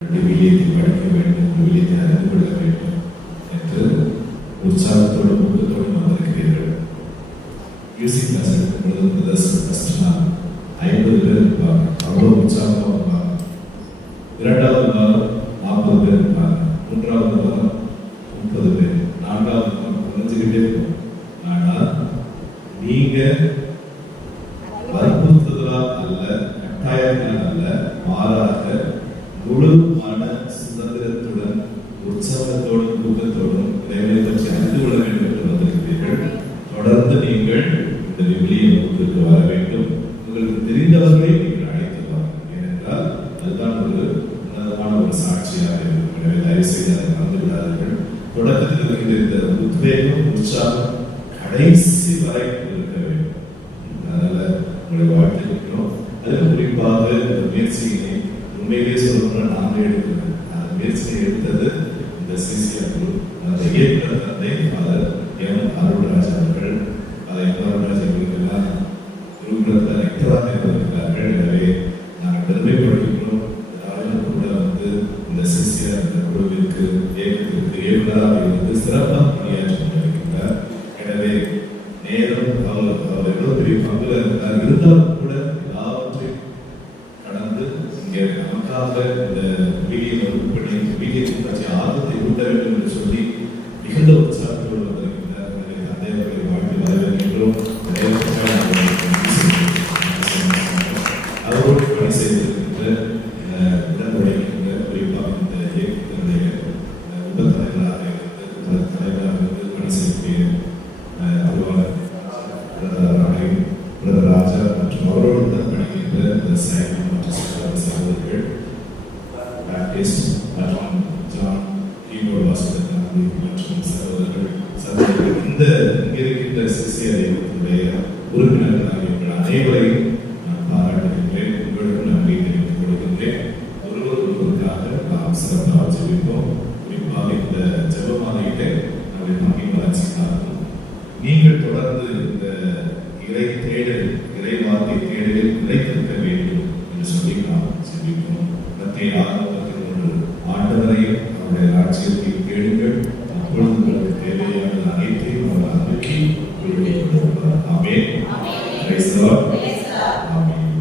விவிலியத்தை படிக்க வேண்டும், விவிலியத்தை அறிந்து கொள்ள வேண்டும் என்று உற்சாகத்தோடு ஊக்கத்தோடு வந்திருக்கிறீர்கள். மியூசிக் கிளாஸ் எடுக்கும் பொழுது ஃபர்ஸ்ட் நாள் 50 பேர் இருப்பாங்க, அவ்வளோ உற்சாகமாக இருப்பாங்க. 2வது நாள் 40 பேர் இருப்பாங்க, 3வது நாள் 30 பேர், 4வது நாள் குறைஞ்சிக்கிட்டே இருக்கும். ஆனால் நீங்க வற்புறுத்துதலால் அல்ல, கட்டாயத்தினால் அல்ல, மாறாக முழு மன சுதந்திரத்துடன் உற்சாகத்தோடும் ஊக்கத்தோடும் இறைவனை பற்றி அறிந்து கொள்ள வேண்டும் என்று வந்திருக்கிறீர்கள். தொடர்ந்து நீங்கள் இந்த விவிலிய வகுப்பிற்கு வர வேண்டும். உங்களுக்கு தெரிந்தவர்களை நீங்கள் அழைத்து வாருங்கள். ஏனென்றால் அதுதான் ஒரு உன்னதமான ஒரு சாட்சியாக இருக்கும். எனவே தயவு செய்து அதை மறந்து விடாதீர்கள். தொடக்கத்தில் இருக்கின்ற இந்த உத்வேகம், உற்சாகம் கடைசி வரை இருக்க வேண்டும். அதனால உங்களை வாழ்த்திருக்கிறோம். அதில் குறிப்பாக இந்த முயற்சியினை உண்மையிலே சொல்லணும்னா நாங்கள் எடுக்கிறோம். அந்த முயற்சியை எடுத்தது இந்த சிசிஆர் குரூப். அந்த இயக்குனர் தந்தை ஃபாதர் எம் அருள்ராஜ் அவர்கள். அதை அருள்ராஜ் அவர்களுக்கெல்லாம் குருகுலத்தில் ரெக்டராக இருந்திருக்கிறார்கள். எனவே நாங்கள் பெருமைப்படுகிறோம். ராஜன் கூட வந்து இந்த சிசிஆர் இந்த குழுவிற்கு இயக்கத்திற்கு இயக்குனராக இருந்து சிறப்பாக பணியாற்றி கொண்டிருக்கிறார். எனவே நேரம் அவர் எவ்வளவு பெரிய பங்குல இருக்கிறார். இருந்தாலும் கூட எல்லாவற்றையும் கடந்து இங்கே நமக்காக இந்த வீடியோ வகுப்பணி வீடியத்தை பற்றி ஆர்வத்தை ஊட்ட வேண்டும் என்று சொல்லி மிகுந்த உற்சாகத்தோடு வந்திருக்கிறார். தந்தை அவர்களை வாழ்த்து வரவேற்கின்றோம். அவரோடு பணி செய்திருக்கின்ற உடனுழைக்கின்ற குறிப்பாக இந்த இயக்கத்தினுடைய உபத்தலைவராக இருந்து தலைவராக இருந்து பணி செய்யக்கூடிய அலுவலர் ராஜா மற்றும் அவரோடு உடன் பணிக்கின்ற இந்த சைமன் மற்றும் சகோதரர்கள் பேப்டிஸ்ட் மற்றும் ஜான் கீபோர்ட் வாசகர் மற்றும் சகோதரர்கள் இந்த இங்கே இருக்கின்ற சிசிஆர் இயக்கத்தினுடைய உறுப்பினர்களாக இருக்கிற அனைவரையும் நான் பாராட்டுகின்றேன். உங்களுக்கும் நன்றி தெரிவித்துக் கொடுக்கின்றேன். ஒருவருக்காக நாம் சிறப்பாக ஜெபிப்போம். குறிப்பாக இந்த ஜெபமாலையிலே நம்முடைய பங்கி வளர்ச்சிக்காகவும் நீங்கள் தொடர்ந்து இந்த இறை தேடல், இறை வார்த்தை தேடலில் நிலைத்திருக்க வேண்டும் என்று சொல்லி நாம் ஜெபிப்போம். மத்திய ஆரம்பத்தில் ஆண்டவரையும் அவருடைய ராஜ்யத்தையும் கேளுங்கள், அப்பொழுது உங்களுக்கு தேவையான அனைத்தையும் அவர் அனுப்பி கொடுப்பார். Amen. Praise the lord. Amen.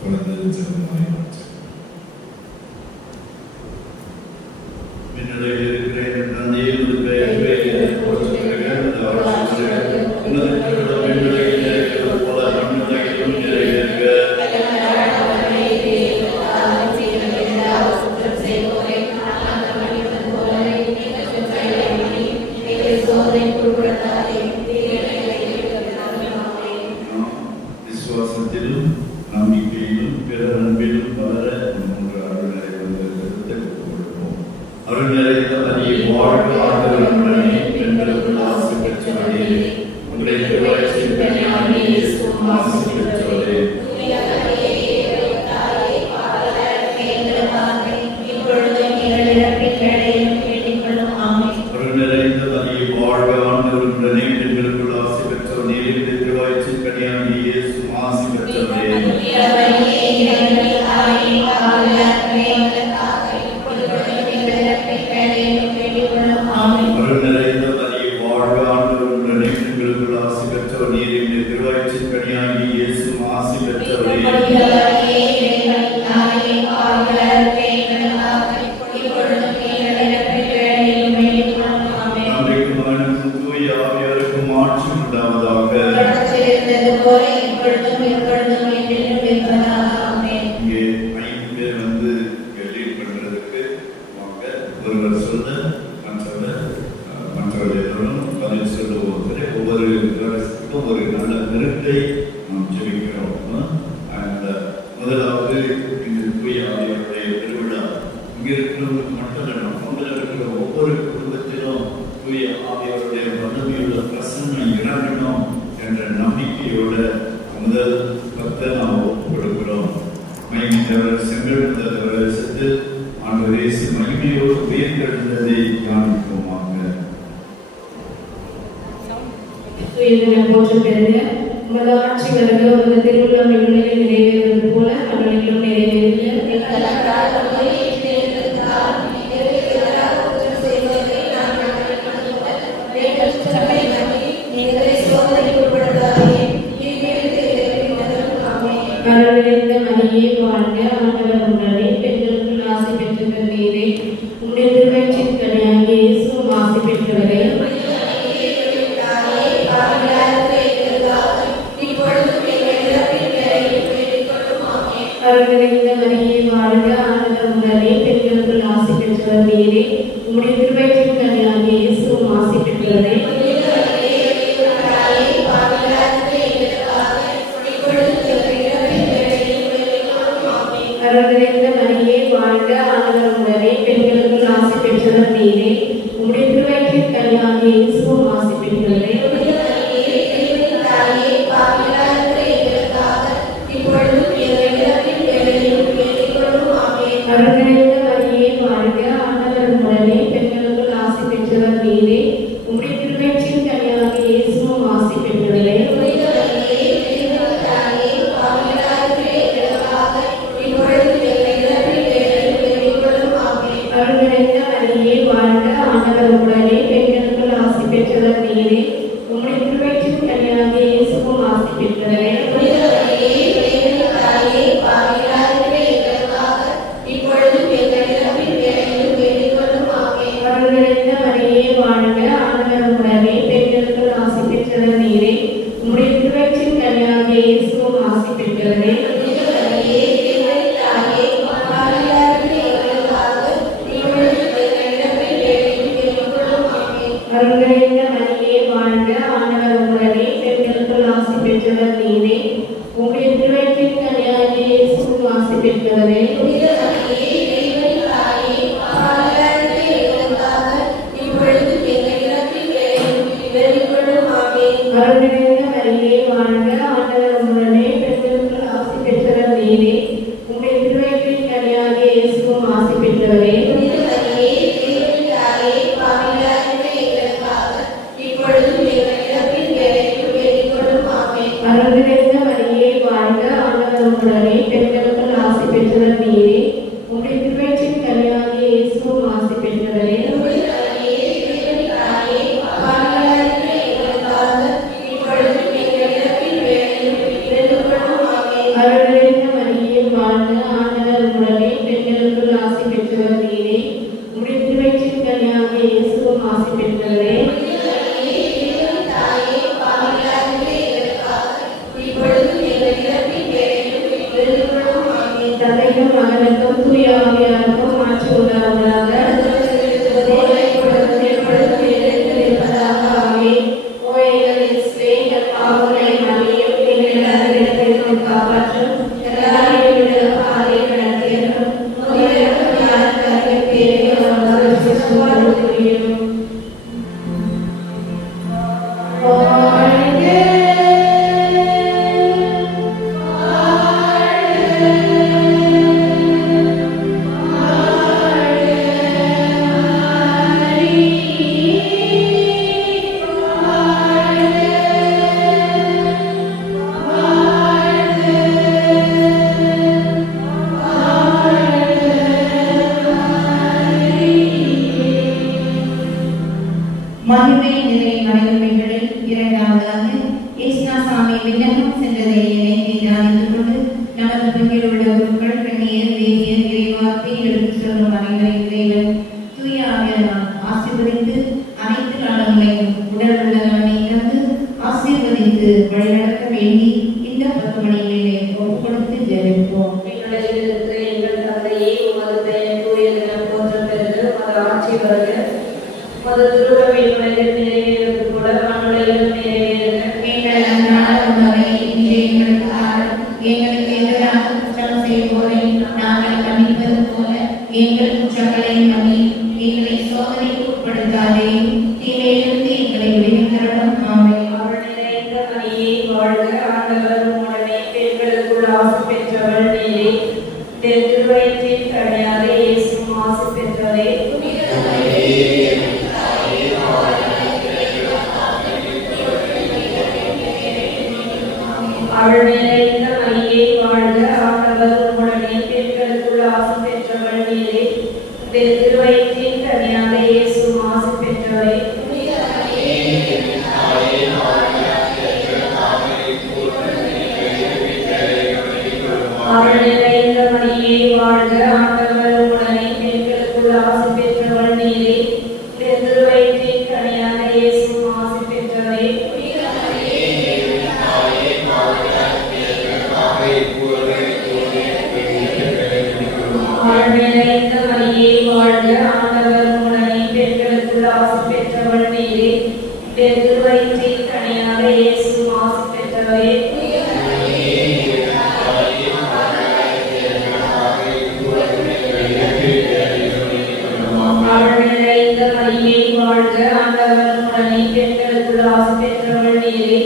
தொடர்ந்து ஜெபமாலை விசுவாசத்திலும் நம்பிக்கையிலும் பிறர் அன்பிலும் வளர மூன்று அருள்நிலை கொடுப்போம். அருள்நிலைத்த அறிய வாழ்க ஆண்டவருடனே பெண்களுக்குள் ஆசி பெற்றவரே, உங்களுடைய திருவயிற்றின் கனியாகிய இயேசுவும் ஆசி பெற்றவரே. அருள்நிலைத்த அறிய வாழ்க ஆண்டவருடனே பெண்களுக்குள் ஆசி பெற்றவரே, உங்களுடைய திருவயிற்றின் கனியாகிய இயேசுவும் ஆசி பெற்றவரே. ஒரு நல்ல நிறுத்தை நாம் ஜெபிக்கிறோம். முதலாவது இந்த தூய ஆவியாருடைய பெருவிழா இங்க இருக்கிறவங்களுக்கு மட்டும் இல்லை, நம்ம இருக்கிற ஒவ்வொரு குடும்பத்திலும் தூய ஆவியாருடைய வல்லமையுள்ள பிரசன்னம் இறங்கணும் என்ற நம்பிக்கையோட முதல் பத்தை நாம் ஒப்புக்கொடுக்கிறோம். மகிமையவர் செங்கல் செத்து ஆண்டவர் இயேசு மகிமையோடு உயர்ந்தெழுந்ததை தியானிப்போமாக. போற்று பெறுக. உமது ஆட்சி வருக. உமது திருவுள்ளம் விண்ணுலகில் நிறைவேறுவது போல மண்ணுலகிலும் நிறைவேறுக. வாழ்க ஆண்டவர் உடனே பெண்களுக்குள் ஆசி பெற்றவர் நீரே. உம்முடைய திருவயிற்றின் கனியாகிய இயேசுவும் ஆசி பெற்றவரே. அருள் நிறைந்த மரியே வாழ்க ஆண்டவர் உடனே பெண்களுக்குள் ஆசி பெற்றவர் நீரே. உம்முடைய திருவயிற்றின் கனியாகிய இயேசுவும் ஆசி பெற்றவரே. அருள் நிறைந்த மரியே வாழ்க ஆண்டவர் உடனே பெண்களுக்குள் ஆசி பெற்றவர் நீரே. உம்முடைய திருவயிற்றின் கனியாகிய இயேசுவும் ஆசி பெற்றவரே. அருள் நிறைந்த மரியே வாழ்க ஆண்டவர் உடனே பெண்களுக்குள் ஆசி பெற்றவர் நீரே. உம்முடைய திருவயிற்றின் கனியாகிய இயேசுவும் ஆசி பெற்றவரே. அருள் நிறைந்த மரியே வாழ்க ஆண்டவர் உடனே பெண்களுக்குள் ஆசி பெற்றவர் நீரே. உம்முடைய திருவயிற்றின் கனியாகிய இயேசுவும் ஆசி பெற்றவரே. அருள் நிறைந்த மரியே வாழ்க ஆண்டவர் உடனே பெண்களுக்குள் ஆசி பெற்றவர் நீரே. உம்முடைய திருவயிற்றின் கனியாகிய இயேசுவும் ஆசி பெற்றவரே. அருள் நிறைந்த மரியே வாழ்க ஆண்டவர் உடனே பெண்களுக்குள் ஆசி பெற்றவர் நீரே. உம்முடைய திருவயிற்றின் கனியாகிய இயேசுவும் ஆசி பெற்றவரே. அருள் நிறைந்த மரியே வாழ்க ஆண்டவர் உடனே பெண்களுக்குள் ஆசி பெற்றவர் நீரே. உம்முடைய திருவயிற்றின் கனியாகிய இயேசுவும் ஆசி பெற்றவரே. அருள் நிறைந்த மரியே வாழ்க ஆண்டவர் உடனே பெண்களுக்குள் ஆசி பெற்றவர் நீரே. உம்முடைய திருவயிற்றின் கனியாகிய இயேசுவும் ஆசி பெற்றவரே. தந்தைக்கும் மகனுக்கும் தூய ஆவியாருக்கும் மாற்றி உண்டாவதாக. மகிமை நிலை வணங்குகின்றேன். இரண்டாவதாக ஏசுநாசாமி விண்ணகம் சென்றதை இணைந்து தியானித்துக் கொண்டு நமது பங்கில் உள்ள குருக்கள், கண்ணியர், வேதியர், இறைவார்த்தைகளுக்கு சொல்லும் அனைவரையும் இறைவன் தூய ஆவியாரால் ஆசீர்வதித்து அனைத்து நாளங்களையும் உடல் உள்ள நன்மை தந்து ஆசீர்வதித்து வழிநடத்த வேண்டி இந்த 10 மணிகளிலே ஒப்புக் கொடுத்து ஜெபிப்போம். எங்கள் தந்தையே, உமது பெயர் தூயதென போற்றப் பெறுக. உமது ஆட்சி வருக. உமது திருவுளம் உலகில் நிறைவேறுவது போல மண்ணுலகிலும் நிறைவேறுக. எங்கள் அன்றாட உணவை இன்று எங்களுக்கு தாரும். எங்களுக்கு எதிராக குற்றம் செய்வோரை நாங்கள் மன்னிப்பது போல எங்கள் குற்றங்களை மன்னியும். எங்களை சோதனைக்கு உட்படுத்தாதேயும், தீமையிலிருந்து எங்களை விடுவித்தருளும். ஆமென். அருள் நிறைந்த மரியே வாழ்க ஆண்டவர் உடனே பெண்களுக்குள் ஆசி பெற்றவள் நீரே. திருவயிற்றின் கனியாகிய இயேசுவும் ஆசி பெற்றவரே. அருள் நிறைந்த மரியே வாழ்க ஆண்டவர் உடனே பெண்களுக்குள் ஆசி பெற்றவள் நீரே. திருவயிற்றின் கனியாகிய இயேசுவும் ஆசி பெற்றவரே. அருள் நிறைந்த மரியே வாழ்க ஆண்டவர் உடனே பெண்களுக்குள் ஆசி பெற்றவள் நீரே. திருவயிற்றின் கனியாகிய இயேசுவும் ஆசி பெற்றவரே. அருள் நிறைந்த மரியே வாழ்க, ஆண்டவர் உடனே பெண்களுக்குள் ஆசி பெற்றவள் நீரே. திருவயிற்றின் கனியாக இயேசு ஆசி பெற்றவரே. அருள் நிறைந்த மரியே வாழ்க, ஆண்டவர் உடனே பெண்களுக்குள் ஆசி பெற்றவள் நீரே.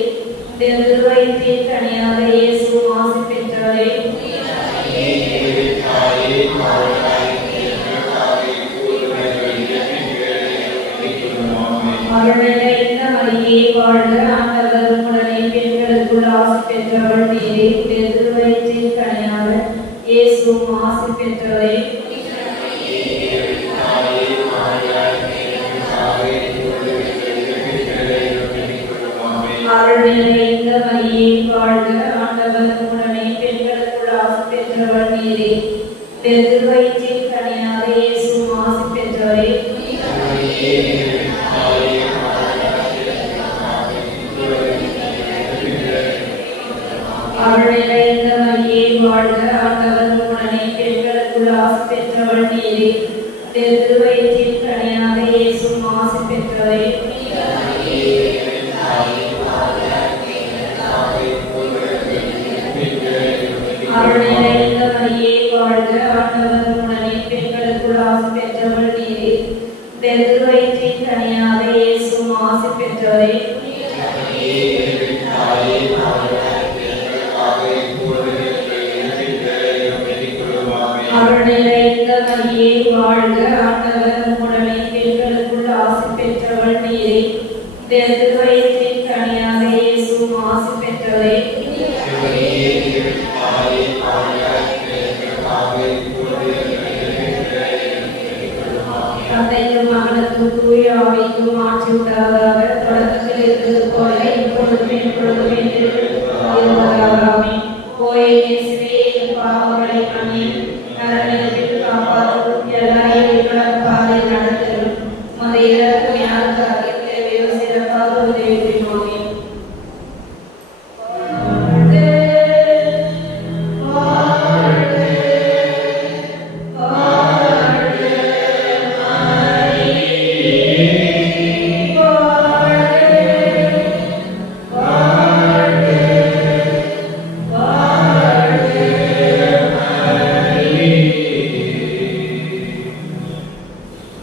திருவயிற்றின் கனியாக இயேசு ஆசி பெற்றவரே. அருள் நிறைந்த மரியே வாழ்க, ஆண்டவர் உடனே பெண்களுக்குள் ஆசி பெற்றவள் நீரே. திருவயிற்றின் கனியாக இயேசு ஆசி பெற்றவரே. அருள் நிறைந்த மரியே வாழ்க, ஆண்டவர் உடனே பெண்களுக்குள் ஆசி பெற்றவள் நீரே. திருவயிற்றின் கனியாக இயேசு ஆசி பெற்றவரே. அருள் நிறைந்த மரியே வாழ்க, ஆண்டவர் உடனே பெண்களுக்குள் ஆசி பெற்றவள் நீரே. திருவயிற்றின் கனியாக இயேசு ஆசி பெற்றவரே. அருள் நிறைந்த மரியே வாழ்க, ஆண்டவர் உடனே பெண்களுக்குள் ஆசி பெற்றவள் நீரே. திருவயிற்றின் கனியாக இயேசு ஆசி பெற்றவரே. அருள் நிறைந்த மரியே வாழ்க, ஆண்டவர் உடனே பெண்களுக்குள் ஆசி பெற்றவள் நீரே. திருவயிற்றின் கனியாக இயேசு ஆசி பெற்றவரே. தந்தைக்கும் மகனுக்கும் தூய ஆவிக்கும் ஆட்சி உண்டாவதாக. தொடக்கத்தில் இருந்தது போல இப்பொழுதும் எப்பொழுதும் இருப்பதாக. ஆமென். போய் இயேசுவே என் பாவங்களை மன்னியும், நரகத்தில் காப்பாற்றும், எல்லா இறைவனும் பாதை நடத்தலும், உமது இறக்கும் யாருக்காக தேவையோ சிறப்பாக உதவி செய்வோமே.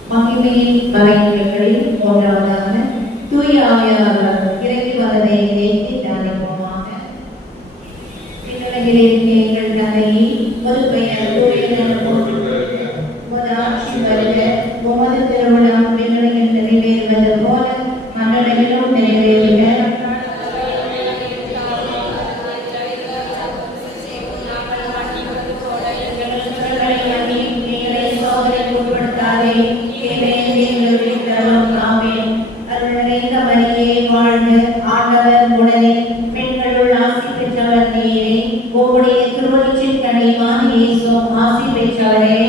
மகிமையின் மறைநிலைகளில் ஒன்றாவதாக தூய ஆவியானவர் இறங்கி வந்ததை நினைத்து தியானிப்போமாக. விண்ணுலகில் இருக்கிற எங்கள் தந்தையே, ஒரு பெயர் உமது ஆட்சி வருக, உமது திருவிழம் விண்ணுலகில் நிறைவேறுவது போல மண்ணுலகிலும் நிறைவேறுக. எங்களை சோதனைக்கு உட்படுத்தாதே, அருள் நிறைந்த மரியே வாழ்க, ஆண்டவர் உடனே பெண்களுள் ஆசி பெற்றவர் நீரே. உம்முடைய திருவயிற்றின் கனியான இயேசு ஆசி பெற்றவரே.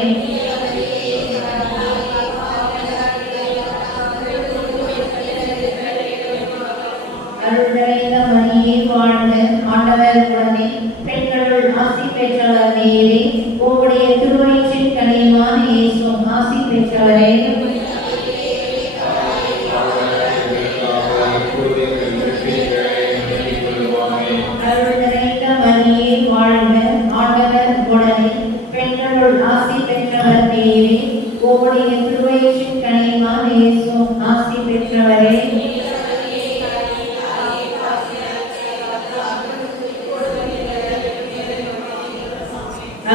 அருள் நிறைந்த மரியே வாழ்க, ஆண்டவர் உடனே பெண்களுள் ஆசி பெற்றவர் நீரே. உம்முடைய திருவயிற்றின் கனியான இயேசு ஆசி பெற்றவரே. அருள் நிறைந்த மரியே வாழ்க, ஆண்டவர் உடனே பெண்களுள் ஆசி பெற்றவர் நீரே. உம்முடைய திருவயிற்றின் கனியான இயேசு ஆசி பெற்றவரே.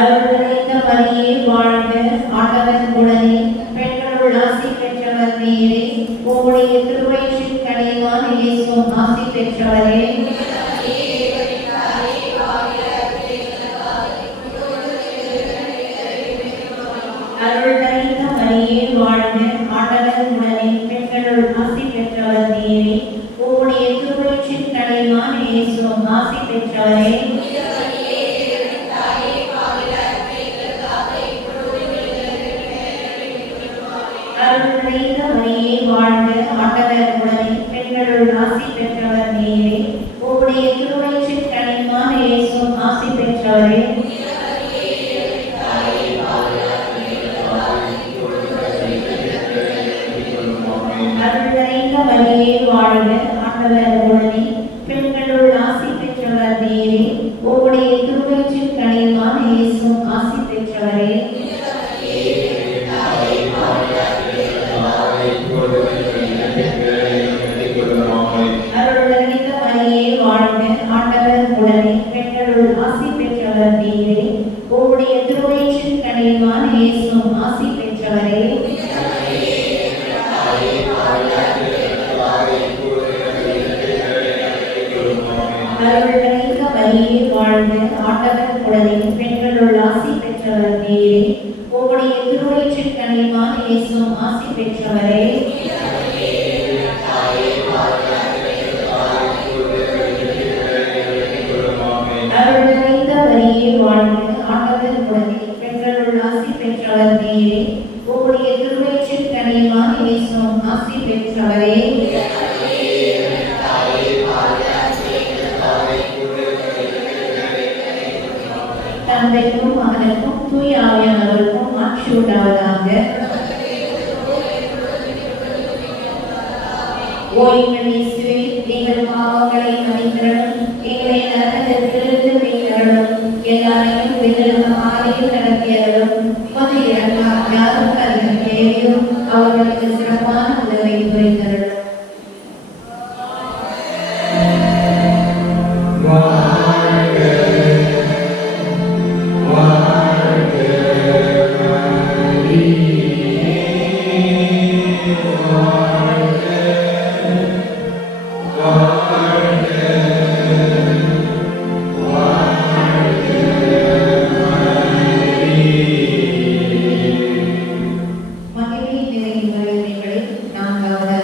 அருள் நிறைந்த மரியே வாழ்க, ஆண்டவர் உடனே பெண்களுள் ஆசி பெற்றவர் நீரே. உம்முடைய திருவயிற்றின் கனியான இயேசு ஆசி பெற்றவரே. அருள் நிறைந்த மரியே வாழ்க, ஆண்டவர் உடனே பெண்களுள் ஆசி பெற்றவர் நீரே. உம்முடைய திருவயிற்றின் கனியான இயேசு ஆசி பெற்றவரே. அருள் நிறைந்த மரியே வாழ்க, ஆண்டவர் உடனே பெண்களுள் ஆசி பெற்றவர் நீரே. உம்முடைய திருவயிற்றின் கனியான இயேசு ஆசி பெற்றவரே. அருள் நிறைந்த உம்முடைய திருவயிற்றின் கனிவான இயேசுவும் ஆசி பெற்றவரே. அருள் நிறைந்த வரியே வாழ்க, ஆண்டவர் உடனே பெண்களுள் ஆசி பெற்றவர் நீரே. உம்முடைய திருவயிற்றின் கனிவான இயேசுவும் ஆசி பெற்றவரே. தந்தைக்கும் மகனுக்கும் தூய ஆவியானவருக்கும் ஆட்சி உண்டாவதாக. ஓ எங்கள் இயேசுவே, எங்கள் பாவங்களை மன்னித்தருளும், எங்களை நரகத்திலிருந்து மீட்டருளும், எல்லாரையும் விண்ணுலக ஆலயம் நடத்தியருளும். உமது இரக்கம் யாருக்கு அதிகம் தேவையோ அவர்களுக்கு சிறப்பான உதவி புரிந்தருளும். மகிமை நிறைந்த நான்காவது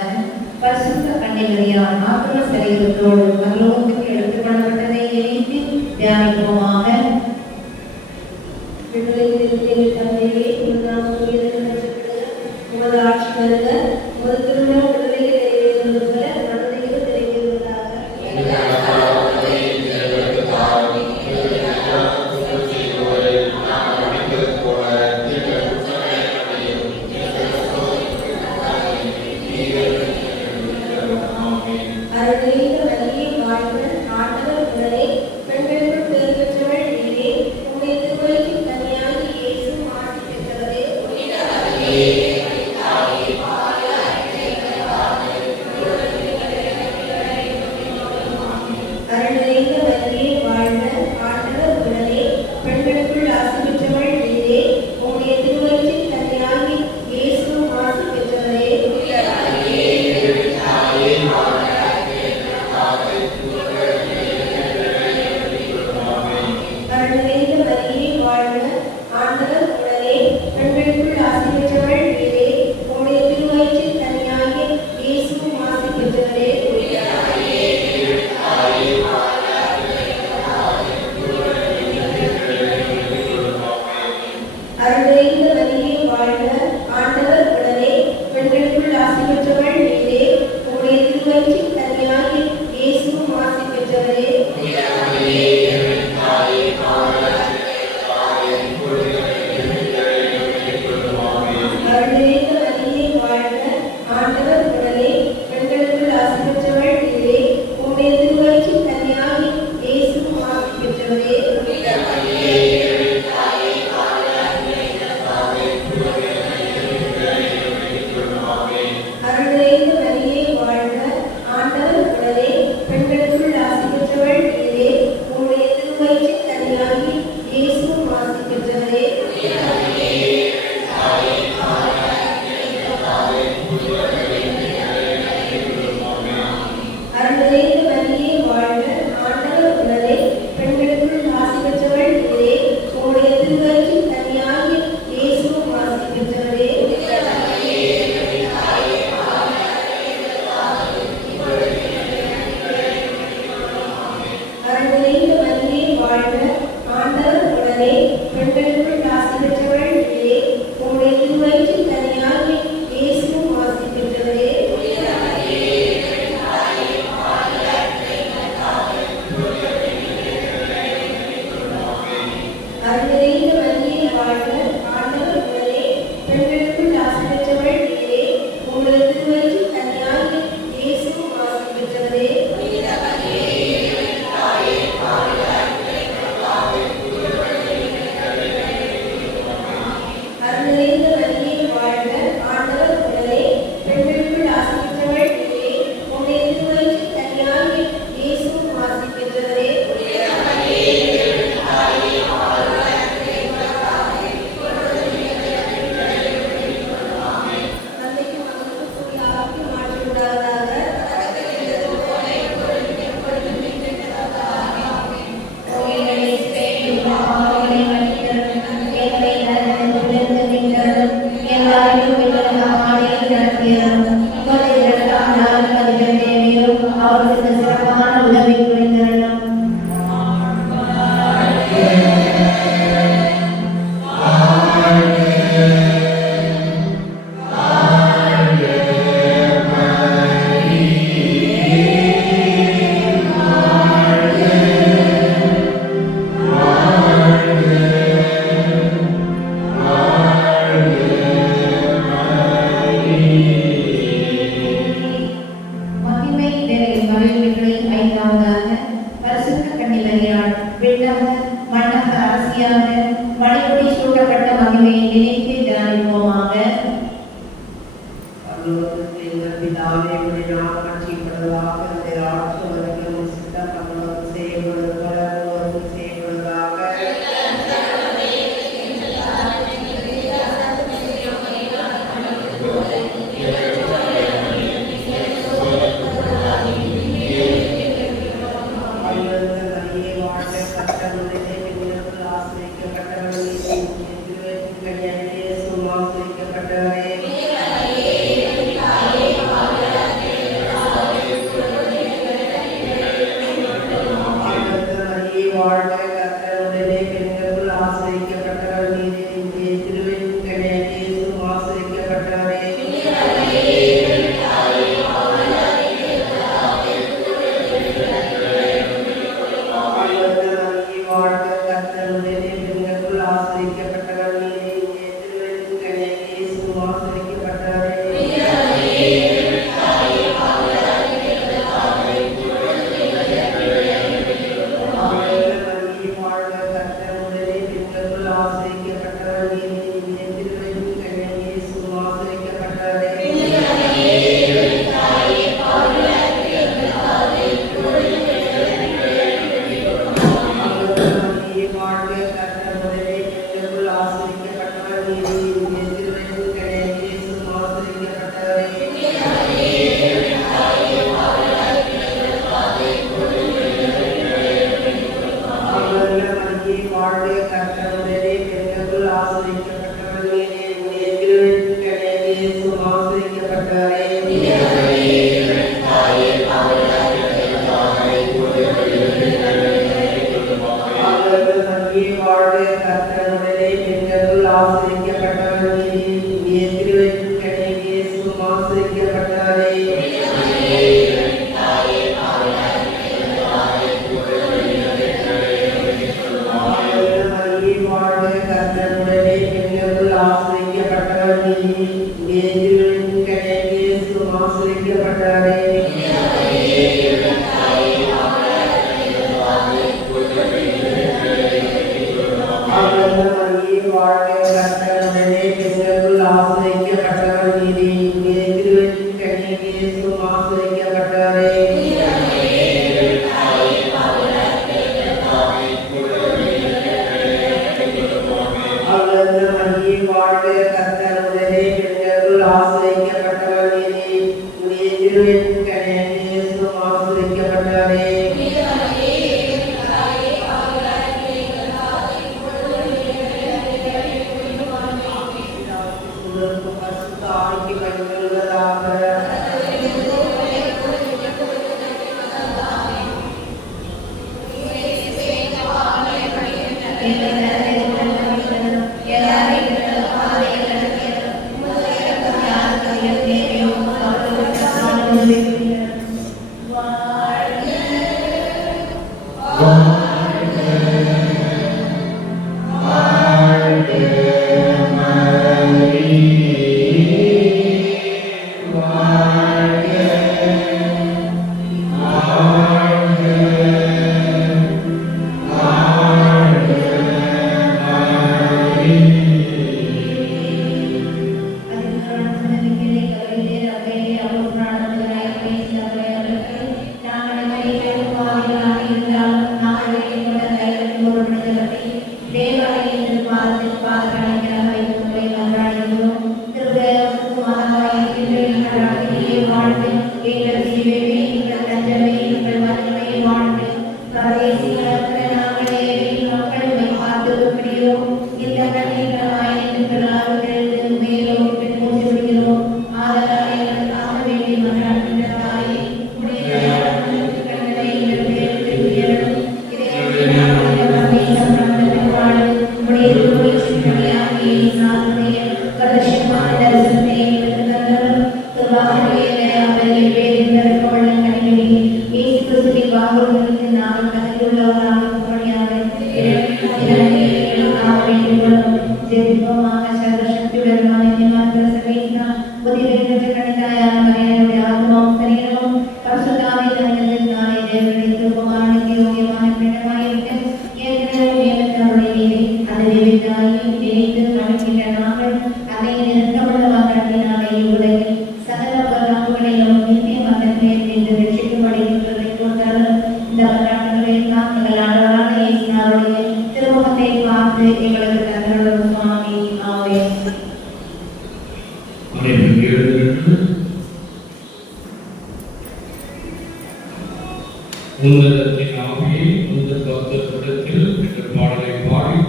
உன்னதத்தின் ஆவியை உந்த தத்துவத்தில் என்ற பாடலை பாடி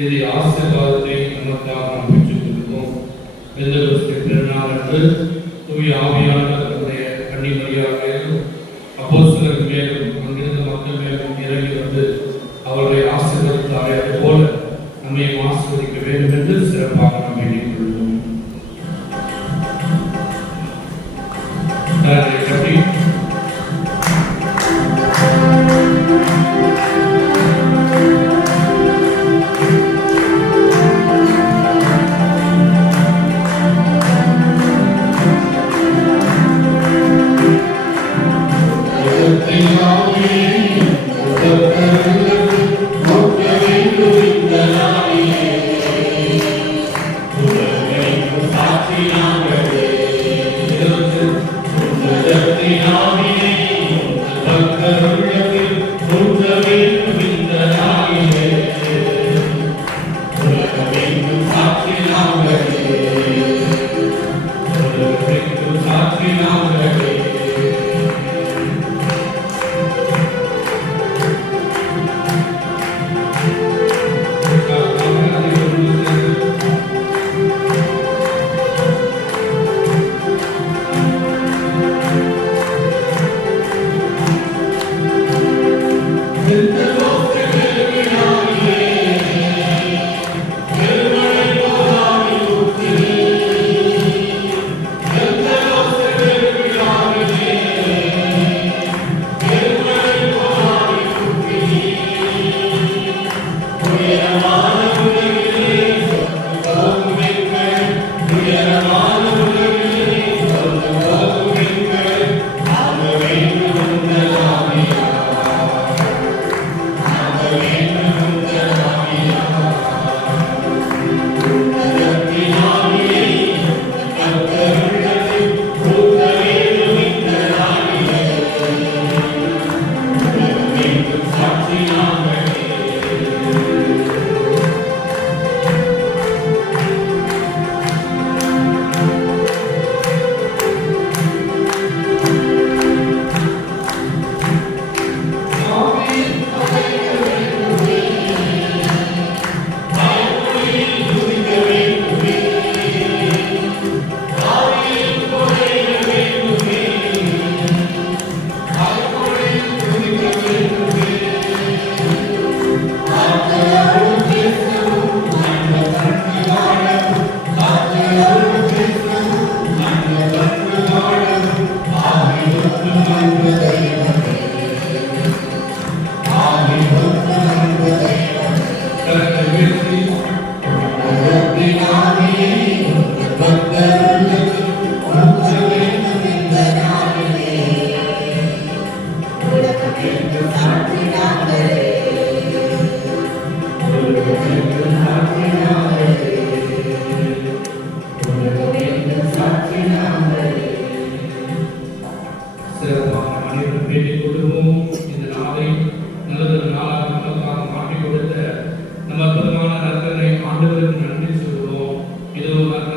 இது ஆசீர்வாதத்தை நமக்காக நாம் பெற்றுக் கொள்வோம். பெந்தெகோஸ்தே திருநாள் அன்று தூய ஆவியானவர் நம்முடைய கன்னிமரியாவிலும் அப்போஸ்தலர் மேலும் அங்கிருந்த மக்கள் மேலும் இறங்கி வந்து அவர்களை ஆசீர்வதித்தாரே அதுபோல நம்மையும் ஆசீர்வதிக்க வேண்டும் என்று சிறப்பாக நாம் வேண்டிக் கொள்வோம். கட்டி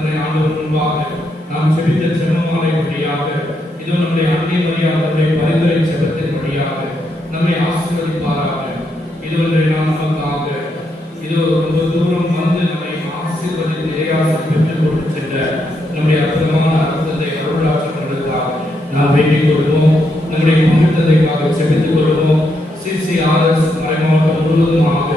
தன்னை ஆண்டவர் முன்பாக நாம் செபித்த செபமாலை வழியாக இதோ நம்முடைய அன்னை மரியாதை பரிந்துரை செபத்தின் வழியாக நம்மை ஆசீர்வதிப்பாராக. இதோ நாம் நமக்காக இதோ ரொம்ப தூரம் வந்து நம்மை ஆசீர்வதித்து இறையாசை பெற்றுக் கொண்டு சென்ற நம்முடைய அற்புதமான அற்புதத்தை அருளாற்றங்களுக்காக நாம் வேண்டிக் கொள்வோம். நம்முடைய பங்குத்ததைக்காக செபித்துக் கொள்வோம். CCRS மறைமாவட்டம் முழுவதுமாக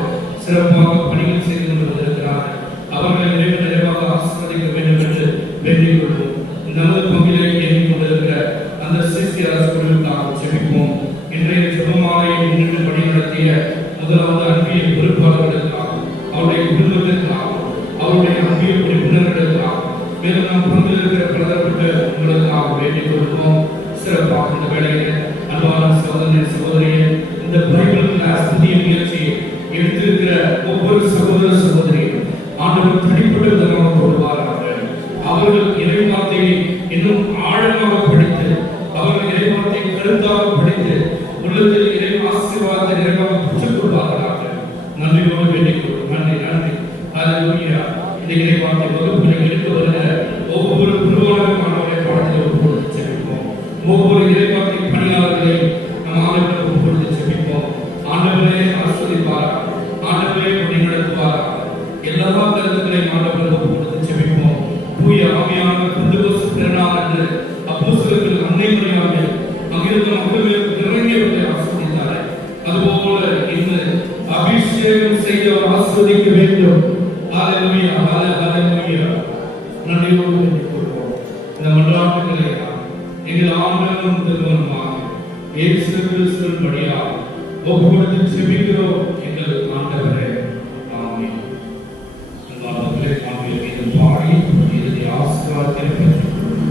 சிறப்பாக பணிகள் செய்து கொண்டு வந்திருக்கிறார்கள். அவர்களை நிறைவாக ஆசீர்வதிக்க வேண்டும் என்று வேண்டிக் கொள்வோம். நமது பங்கிலே இயங்கிக் கொண்டிருக்கிற அந்த CCRS குழுவிற்காக செபிப்போம். இன்றைய ஜெபமாலை முன்னிட்டு பணி நடத்திய முதலாவது அன்பியல் பொறுப்பாளர்களுக்காக, அவருடைய குடும்பத்திற்காக, அவருடைய அன்பியல் உறுப்பினர்களுக்காக, மேலும் நாம் பங்கில் இருக்கிற பலதரப்பட்ட உங்களுக்காக வேண்டிக் கொள்வோம். சிறப்பாக இந்த வேளையில் அன்பான சகோதரனே சகோதரியே, இந்த பைபிள் கிளாஸ் புதிய முயற்சியை எடுத்திருக்கிற ஒவ்வொரு சகோதர சகோதரியும் ஆண்டவர் தனிப்பட்ட விதமாக கொடுப்பாராக. அவர்கள் இறைவார்த்தையை இன்னும் ஆழமாக படித்து, அவர்கள் இறைவார்த்தையை கருத்தாக படித்து, உள்ளத்தில் இறை ஆசீர்வாதத்தை நிறைவாக பெற்றுக் கொள்வார்களாக. நன்றியோடு வேண்டிக் கொள்வோம். நன்றி நன்றி. ஹல்லேலூயா. இந்த இறைவார்த்தை வகுப்பில் எடுத்து வருகிற ஒவ்வொரு குருவானவருடைய பாடத்தை ஒப்புக்கொடுத்து செபிப்போம். ஒவ்வொரு இறைவார்த்தை பணியாளர்களை நம் ஆண்டவரை ஒப்புக்கொடுத்து செபிப்போம். ஆண்டவரே ஆசீர்வதிப்பார், ஆண்டவரே வழிநடத்துவார். எல்லா கருத்துக்களையும் ஆண்டவரை ஒப்புக்கொடுத்து செபிப்போம். தூய ஆவியானவர் பெந்தெகோஸ்து திருநாள் அன்று அப்போஸ்தலர்கள் அன்னை மரியாதை அங்கிருந்த மக்களுக்கு இறங்கியவர்களை ஆசீர்வதித்தார். அதுபோல இன்று அபிஷேகம் செய்து ஆசீர்வதிக்க வேண்டும். ஹல்லேலூயா, ஹல்லேலூயா. நன்றியோடு வேண்டிக் கொள்வோம். இந்த மன்றாட்டுகளை எங்கள் ஆண்டவரும் திருமணமாக இயேசு கிறிஸ்துவின் வழியாக ஒப்புக்கொடுத்து செபிக்கிறோம் எங்கள் ஆண்டவரே. ஆமென். அன்பானவர்களே, நாம் இதை பாடி இறுதி ஆசீர்வாதத்தை பெற்றுக் கொள்வோம்.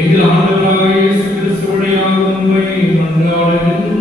எங்கள் ஆண்டவராகிய இயேசு கிறிஸ்து வழியாக உம்மை மன்றாடுகின்றோம்.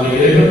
அந்த இறைவன்